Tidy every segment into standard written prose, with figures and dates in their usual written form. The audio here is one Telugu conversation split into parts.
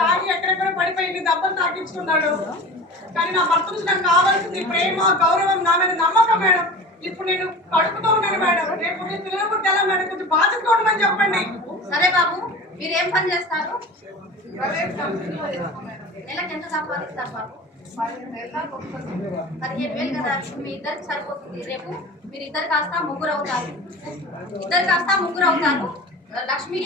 తాగి ఎక్కడెక్కడ పడిపోయి దెబ్బలు తాకించుకున్నాడు. కానీ నా భర్త నుంచి నాకు కావాల్సింది ప్రేమ, గౌరవం, నా మీద నమ్మకం మేడం. ఇప్పుడు నేను కడుపుతో ఉన్నాను మేడం. రేపు నేను పిల్లలు కూడా తెల మేడం, కొంచెం బాధ్యతగా ఉండమని చెప్పండి. సరే బాబు, మీరు ఏం పని చేస్తారు? నెలకు ఎంత సంపాదిస్తారు బాబు? 15,000 కదా, మీ ఇద్దరికి సరిపోతుంది. రేపు మీరు ఇద్దరు కాస్త ముగ్గురు అవుతారు. లక్ష్మి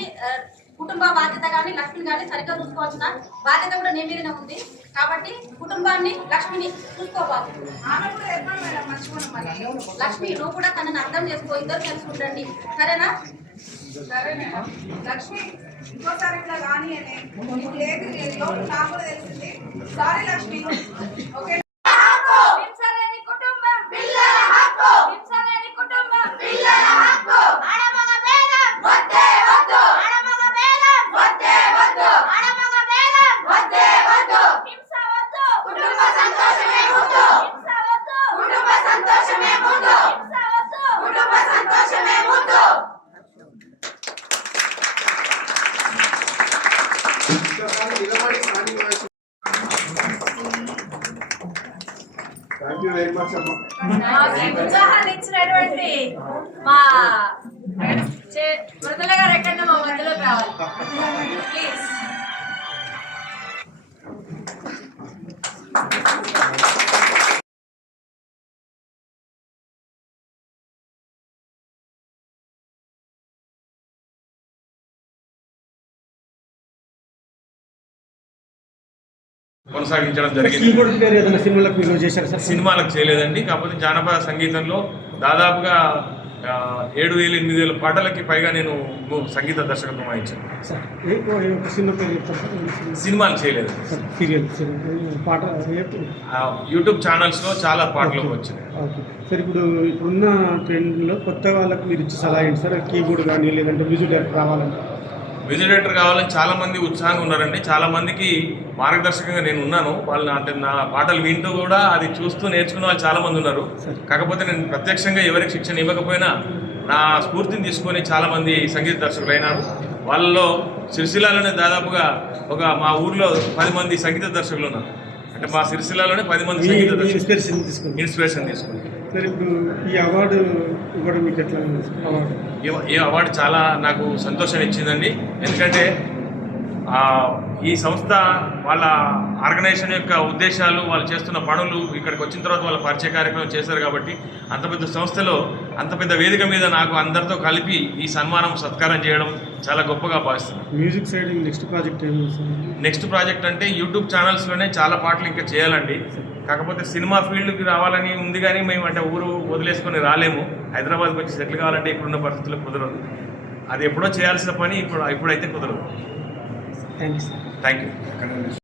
కుటుంబ బాధ్యత కానీ లక్ష్మిని కానీ సరిగ్గా చూసుకోవాల్సిన బాధ్యత కూడా నీ మీదనే ఉంది. కాబట్టి కుటుంబాన్ని, లక్ష్మిని చూసుకోబాబు. లక్ష్మి, నువ్వు కూడా తనని అర్థం చేసుకో, ఇద్దరు కలిసి ఉండండి, సరేనా? లక్ష్మి, ఇంకోసారి ఇట్లా కానీ లేదు నాకు కూడా తెలిసింది. సారీ లక్ష్మి. ఓకే. ఉత్సాహాన్ని ఇచ్చినటువంటి మా మృదుల గారు ఎక్కడన్నా మా మధ్యలోకి రావాలి ప్లీజ్. కొనసాగించడం జరిగింది. సినిమాలకు చేయలేదండి, కాకపోతే జానపద సంగీతంలో దాదాపుగా 7,000-8,000 పాటలకి పైగా నేను సంగీత దర్శకత్వం వహించాను. సినిమాలు చేయలేదు, యూట్యూబ్ ఛానల్స్లో చాలా పాటలు వచ్చినాయి. సార్, ఇప్పుడున్న ట్రెండ్లో కొత్త వాళ్ళకి మీరు ఇచ్చే సలహా ఏంటి సార్? కీబోర్డ్ కానీ లేదంటే మ్యూజిక్ డైరెక్టర్ కావాలంటే మ్యూజిక్ డైరెక్టర్ కావాలని చాలామంది ఉత్సాహంగా ఉన్నారండి. చాలామందికి మార్గదర్శకంగా నేను ఉన్నాను. వాళ్ళు అంటే నా పాటలు వింటూ కూడా అది చూస్తూ నేర్చుకున్న వాళ్ళు చాలామంది ఉన్నారు. కాకపోతే నేను ప్రత్యక్షంగా ఎవరికి శిక్షణ ఇవ్వకపోయినా నా స్ఫూర్తిని తీసుకొని చాలామంది సంగీత దర్శకులు అయినారు. వాళ్ళలో సిరిసిల్లాలోనే దాదాపుగా మా ఊర్లో 10 మంది సంగీత దర్శకులు ఉన్నారు. అంటే మా సిరిసిల్లాలోనే 10 మంది సంగీత దర్శకులు ఇన్స్పిరేషన్ తీసుకుని. సార్, ఇప్పుడు ఈ అవార్డు ఇవ్వడం మీకు ఎట్లా? ఈ అవార్డు చాలా నాకు సంతోషాన్ని ఇచ్చిందండి. ఎందుకంటే ఈ సంస్థ వాళ్ళ ఆర్గనైజేషన్ యొక్క ఉద్దేశాలు, వాళ్ళు చేస్తున్న పనులు ఇక్కడికి వచ్చిన తర్వాత వాళ్ళ పరిచయ కార్యక్రమం చేశారు. కాబట్టి అంత పెద్ద సంస్థలో అంత పెద్ద వేదిక మీద నాకు అందరితో కలిపి ఈ సన్మానం, సత్కారం చేయడం చాలా గొప్పగా భావిస్తున్నాను. మ్యూజిక్ సైడ్ నెక్స్ట్ ప్రాజెక్ట్ అంటే యూట్యూబ్ ఛానల్స్లోనే చాలా పాటలు ఇంకా చేయాలండి. కాకపోతే సినిమా ఫీల్డ్కి రావాలని ఉంది, కానీ మేము అంటే ఊరు వదిలేసుకొని రాలేము. హైదరాబాద్కి వచ్చి సెటిల్ కావాలంటే ఇప్పుడున్న పరిస్థితుల్లో కుదరదు. అది ఎప్పుడో చేయాల్సిన పని ఇప్పుడైతే కుదరదు. Thank you.